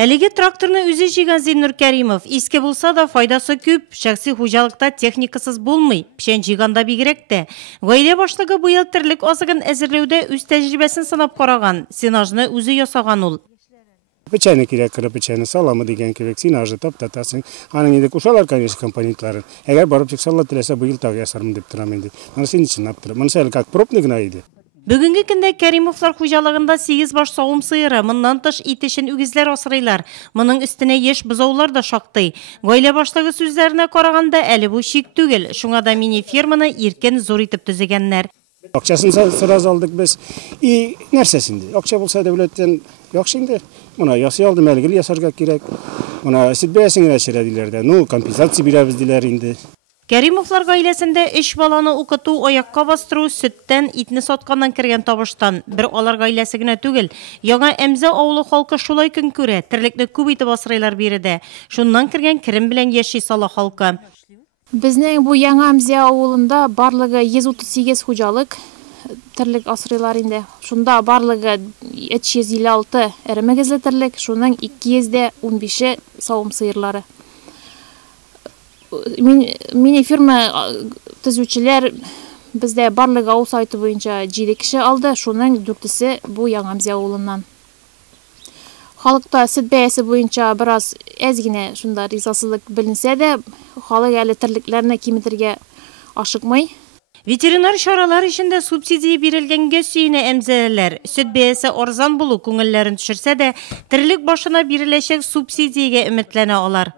Әлеге тракторны үзе жиған Зейнур Кәримов иске булса да файдасы күп, шәхси хуҗалыкта техникасыз булмый, пішен жиганда бигрәк. Гаилә башлыгы быел тірлек азыгын әзерләүдә үз тәҗрибәсен санап караган, сенажны үзе ясаган ул. Печәне кирәк кырып, печәне саламы дигән кебек, сенажны таптатасың. Аның инде кушалар, конечно, компонентларын. Әгәр барып чыксалар теләсә, быел тагы ясармын дип торам инде. Моны син чынлап тора. Монысы әле как пробный гына иде. Бүгінгі көндә Кәримовлар хуҗалыгында 8 баш савым сыйыры, моннан тыш итешен үгезләр асрыйлар. Моның өстенә еш бозаулар да шактый. Гаилә башлыгы сүзләренә караганда, әле бу шик түгел. Шуңа да мини ферманы иркен зур итеп төзегәннәр. Акчасын сыраз алдык без. И нәрсәсенде? Акча булса дәүләттән яхшы инде. Моны ясый алдым, әлегә ясарга кирәк. Моны сөт бәясен генә чирәдиләр дә. Ну, компенсация бирәбез диләр инде. Кәримовлар гаиләсендә 3 баланы укыту, аякка бастыру, сөттән, итне сатканнан кергән табыштан. Бер алар гаиләсе генә түгел. Яңа Әмзә авылы халкы шулай көн күрә, терлекне күп итеп асрыйлар биредә. Шуннан кергән керем белән яши сала халкы. Безнең бу яңа Әмзә авылында барлыгы 138 хуҗалык терлек асрыйлар инде. Шунда барлыгы 356 эремегезле терлек, шуның 215 савым сыерлары. Мини фирма төзүчеләр бездә барлыгы авыл сайты буенча 7 кеше алды, шуның 4-се бу яңа Әмзә авылыннан. Халыкта сөт бәясе буенча бераз әз генә шунда ризасызлык беленсә дә, халык әле терлекләрне киметергә ашыкмый. Ветеринар чаралар өчен субсидия бирелгәнгә сөенә Әмзәләр. Сөт бәясе арзан булу күңелләрен төшерсә дә, терлек башына биреләчәк субсидиягә өметләнә алар.